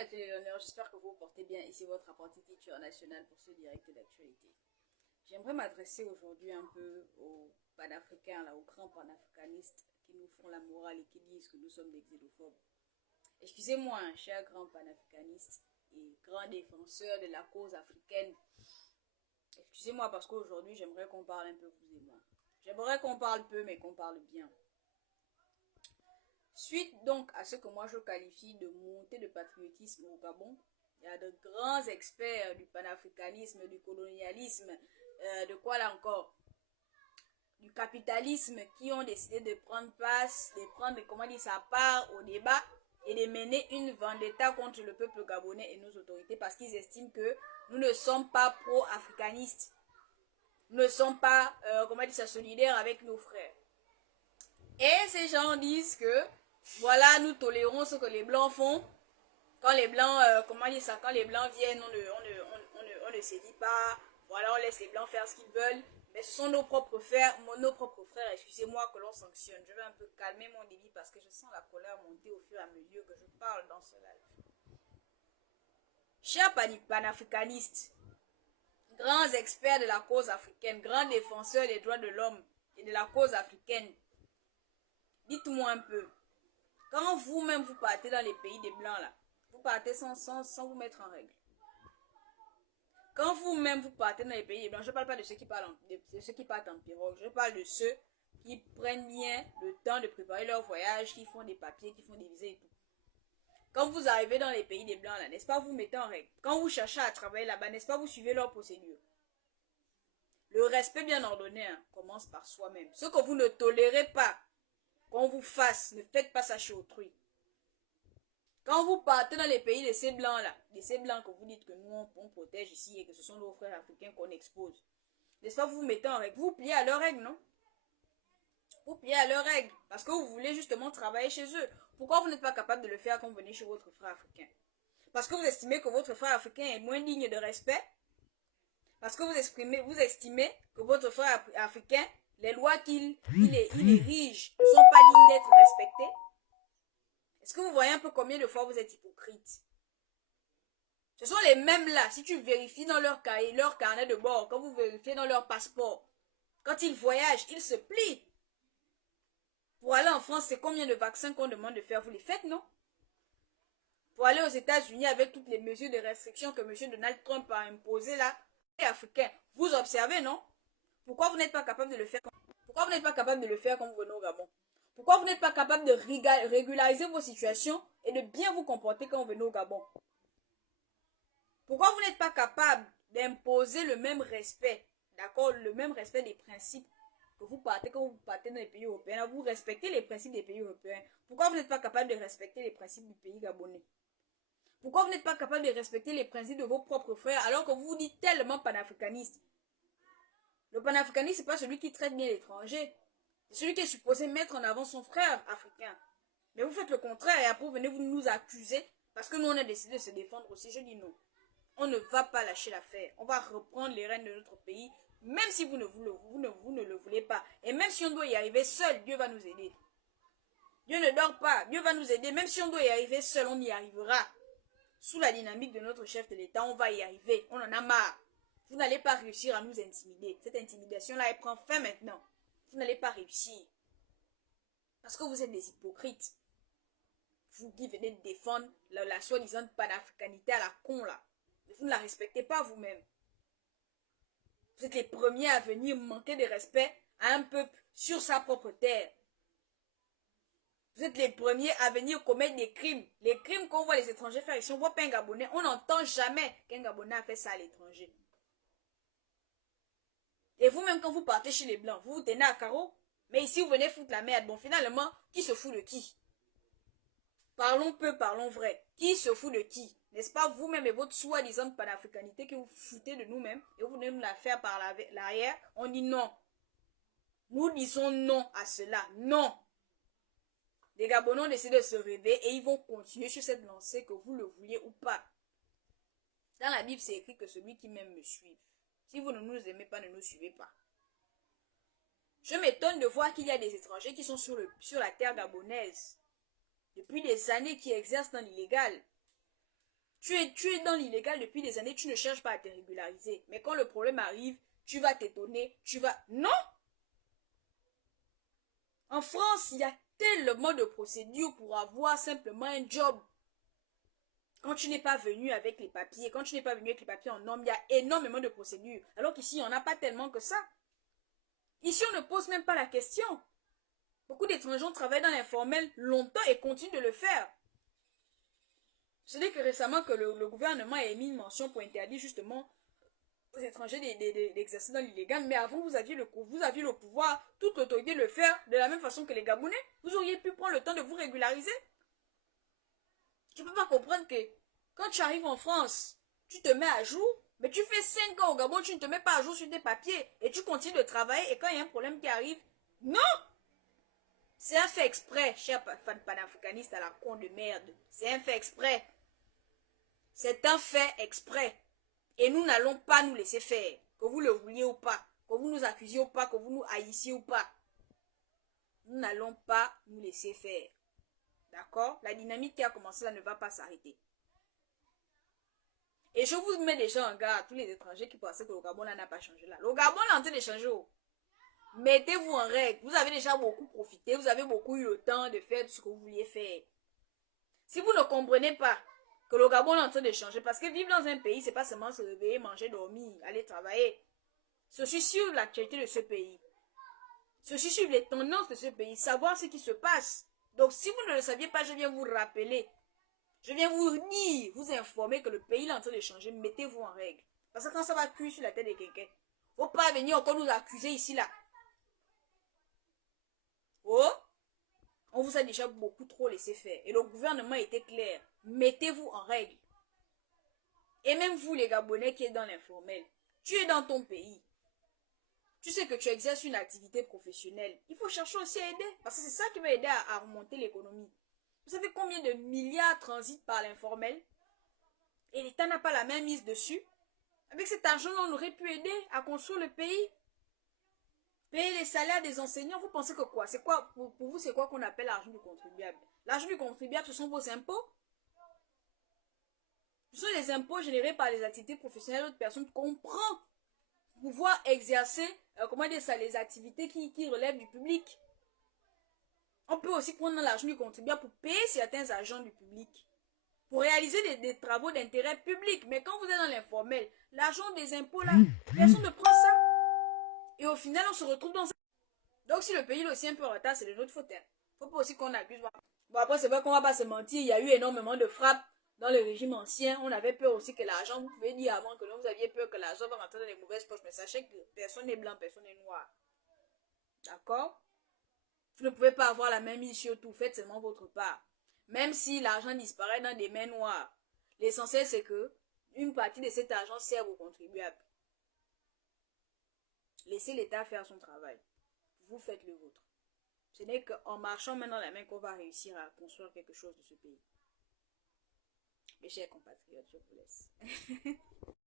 la télé-honneur, j'espère que vous vous portez bien. Ici votre apprenti teacher national pour ce direct d'actualité. J'aimerais m'adresser aujourd'hui un peu aux panafricains, là, aux grands panafricanistes qui nous font la morale et qui disent que nous sommes des xénophobes. Excusez-moi, cher grand panafricaniste et grand défenseur de la cause africaine. Excusez-moi parce qu'aujourd'hui j'aimerais qu'on parle un peu vous et moi. J'aimerais qu'on parle peu mais qu'on parle bien. Suite donc à ce que moi je qualifie de montée de patriotisme au Gabon, il y a de grands experts du panafricanisme, du colonialisme, de quoi là encore, du capitalisme qui ont décidé de prendre place, de prendre, comment dire, sa part au débat et de mener une vendetta contre le peuple gabonais et nos autorités parce qu'ils estiment que nous ne sommes pas pro-africanistes. Nous ne sommes pas, comment dire ça, solidaires avec nos frères. Et ces gens disent que, voilà, nous tolérons ce que les Blancs font. Quand les Blancs, comment dire ça, quand les Blancs viennent, on ne sévit pas. Voilà, on laisse les Blancs faire ce qu'ils veulent. Mais ce sont nos propres frères, excusez-moi, que l'on sanctionne. Je vais un peu calmer mon débit parce que je sens la colère monter au fur et à mesure que je parle dans ce live. Chers panafricanistes, grands experts de la cause africaine, grands défenseurs des droits de l'homme et de la cause africaine, dites-moi un peu, quand vous-même vous partez dans les pays des Blancs là, vous partez sans vous mettre en règle. Quand vous-même vous partez dans les pays des Blancs, je ne parle pas de ceux qui partent en pirogue, je parle de ceux qui prennent bien le temps de préparer leur voyage, qui font des papiers, qui font des visas et tout. Quand vous arrivez dans les pays des Blancs là, n'est-ce pas, vous mettez en règle. Quand vous cherchez à travailler là-bas, n'est-ce pas, vous suivez leur procédure. Le respect bien ordonné commence par soi-même. Ce que vous ne tolérez pas qu'on vous fasse, ne faites pas ça chez autrui. Quand vous partez dans les pays de ces blancs-là, de ces blancs que vous dites que nous on protège ici et que ce sont nos frères africains qu'on expose, n'est-ce pas, vous vous mettez en règle, vous pliez à leurs règles, non? Vous pliez à leurs règles parce que vous voulez justement travailler chez eux. Pourquoi vous n'êtes pas capable de le faire quand vous venez chez votre frère africain? Parce que vous estimez que votre frère africain est moins digne de respect? Parce que vous estimez que votre frère africain, les lois qu'il érige ne sont pas dignes d'être respectées? Est-ce que vous voyez un peu combien de fois vous êtes hypocrite? Ce sont les mêmes là, si tu vérifies dans leur cahier, leur carnet de bord, quand vous vérifiez dans leur passeport, quand ils voyagent, ils se plient. Pour aller en France, c'est combien de vaccins qu'on demande de faire? Vous les faites, non? Pour aller aux États-Unis avec toutes les mesures de restriction que M. Donald Trump a imposées là, les Africains, vous observez, non? Pourquoi vous n'êtes pas capable de le faire? Pourquoi vous n'êtes pas capable de le faire quand vous venez au Gabon? Pourquoi vous n'êtes pas capable de régulariser vos situations et de bien vous comporter quand vous venez au Gabon? Pourquoi vous n'êtes pas capable d'imposer le même respect, d'accord, le même respect des principes que vous partez quand vous partez dans les pays européens? Vous respectez les principes des pays européens. Pourquoi vous n'êtes pas capable de respecter les principes du pays gabonais? Pourquoi vous n'êtes pas capable de respecter les principes de vos propres frères alors que vous vous dites tellement panafricaniste? Le panafricaniste, ce n'est pas celui qui traite bien l'étranger. C'est celui qui est supposé mettre en avant son frère africain. Mais vous faites le contraire et après vous venez vous nous accuser parce que nous on a décidé de se défendre aussi. Je dis non. On ne va pas lâcher l'affaire. On va reprendre les rênes de notre pays, même si vous ne le voulez pas. Et même si on doit y arriver seul, Dieu va nous aider. Dieu ne dort pas. Dieu va nous aider. Même si on doit y arriver seul, on y arrivera. Sous la dynamique de notre chef de l'État, on va y arriver. On en a marre. Vous n'allez pas réussir à nous intimider. Cette intimidation-là, elle prend fin maintenant. Vous n'allez pas réussir. Parce que vous êtes des hypocrites. Vous qui venez de défendre la soi-disant panafricanité à la con là. Mais vous ne la respectez pas vous-même. Vous êtes les premiers à venir manquer de respect à un peuple sur sa propre terre. Vous êtes les premiers à venir commettre des crimes. Les crimes qu'on voit les étrangers faire ici, on ne voit pas un Gabonais. On n'entend jamais qu'un Gabonais a fait ça à l'étranger. Et vous-même, quand vous partez chez les Blancs, vous vous tenez à carreau. Mais ici, vous venez foutre la merde. Bon, finalement, qui se fout de qui? Parlons peu, parlons vrai. Qui se fout de qui? N'est-ce pas vous-même et votre soi-disant panafricanité que vous foutez de nous-mêmes et vous venez nous la faire par l'arrière? On dit non. Nous disons non à cela. Non. Les Gabonais ont décidé de se réveiller et ils vont continuer sur cette lancée que vous le vouliez ou pas. Dans la Bible, c'est écrit que celui qui m'aime me suive. Si vous ne nous aimez pas, ne nous suivez pas. Je m'étonne de voir qu'il y a des étrangers qui sont sur la terre gabonaise depuis des années qui exercent dans l'illégal. Tu es dans l'illégal depuis des années, tu ne cherches pas à te régulariser. Mais quand le problème arrive, tu vas t'étonner, Non! En France, il y a tellement de procédures pour avoir simplement un job. Quand tu n'es pas venu avec les papiers, en norme, il y a énormément de procédures. Alors qu'ici, il n'y en a pas tellement que ça. Ici, on ne pose même pas la question. Beaucoup d'étrangers ont travaillé dans l'informel longtemps et continuent de le faire. Ce n'est que récemment que le gouvernement a émis une mention pour interdire justement aux étrangers d'exercer dans l'illégal. Mais avant, vous aviez le pouvoir, toute l'autorité de le faire de la même façon que les Gabonais. Vous auriez pu prendre le temps de vous régulariser. Tu ne peux pas comprendre que quand tu arrives en France, tu te mets à jour, mais tu fais 5 ans au Gabon, tu ne te mets pas à jour sur tes papiers et tu continues de travailler et quand il y a un problème qui arrive, non! C'est un fait exprès, cher panafricaniste à la con de merde. C'est un fait exprès. C'est un fait exprès. Et nous n'allons pas nous laisser faire. Que vous le vouliez ou pas. Que vous nous accusiez ou pas. Que vous nous haïssiez ou pas. Nous n'allons pas nous laisser faire. D'accord? La dynamique qui a commencé là ne va pas s'arrêter. Et je vous mets déjà en garde, tous les étrangers qui pensaient que le Gabon là n'a pas changé là. Le Gabon là est en train de changer. Mettez-vous en règle. Vous avez déjà beaucoup profité. Vous avez beaucoup eu le temps de faire ce que vous vouliez faire. Si vous ne comprenez pas que le Gabon est en train de changer, parce que vivre dans un pays, c'est pas seulement se réveiller, manger, dormir, aller travailler. Ceci suivre l'actualité de ce pays. Ceci suivre les tendances de ce pays. Savoir ce qui se passe. Donc si vous ne le saviez pas, je viens vous rappeler. Je viens vous dire, vous informer que le pays est en train de changer. Mettez-vous en règle. Parce que quand ça va cuire sur la tête de quelqu'un, faut pas venir encore nous accuser ici là. Oh, on vous a déjà beaucoup trop laissé faire. Et le gouvernement était clair. Mettez-vous en règle. Et même vous, les Gabonais qui êtes dans l'informel, tu es dans ton pays. Tu sais que tu exerces une activité professionnelle. Il faut chercher aussi à aider. Parce que c'est ça qui va aider à remonter l'économie. Vous savez combien de milliards transitent par l'informel? Et l'État n'a pas la main mise dessus. Avec cet argent, on aurait pu aider à construire le pays. Payer les salaires des enseignants, vous pensez que quoi? C'est quoi pour vous, c'est quoi qu'on appelle l'argent du contribuable? L'argent du contribuable, ce sont vos impôts. Ce sont les impôts générés par les activités professionnelles d'autres personnes qu'on prend pour pouvoir exercer, comment dire ça, les activités qui relèvent du public. On peut aussi prendre l'argent du contribuable pour payer certains agents du public, pour réaliser des travaux d'intérêt public. Mais quand vous êtes dans l'informel, l'argent des impôts là, personne ne prend ça. Et au final, on se retrouve dans ça. Donc si le pays est aussi un peu en retard, c'est de notre faute. Faut pas aussi qu'on accuse. Bon, après, c'est vrai qu'on va pas se mentir, il y a eu énormément de frappes dans le régime ancien. On avait peur aussi que l'argent, vous pouvez dire avant que vous aviez peur que l'argent va rentrer dans les mauvaises poches. Mais sachez que personne n'est blanc, personne n'est noir. D'accord? Vous ne pouvez pas avoir la même mise sur tout. Faites seulement votre part. Même si l'argent disparaît dans des mains noires, l'essentiel c'est que une partie de cet argent sert aux contribuables. Laissez l'État faire son travail. Vous faites le vôtre. Ce n'est qu'en marchant main dans la main qu'on va réussir à construire quelque chose de ce pays. Mes chers compatriotes, je vous laisse.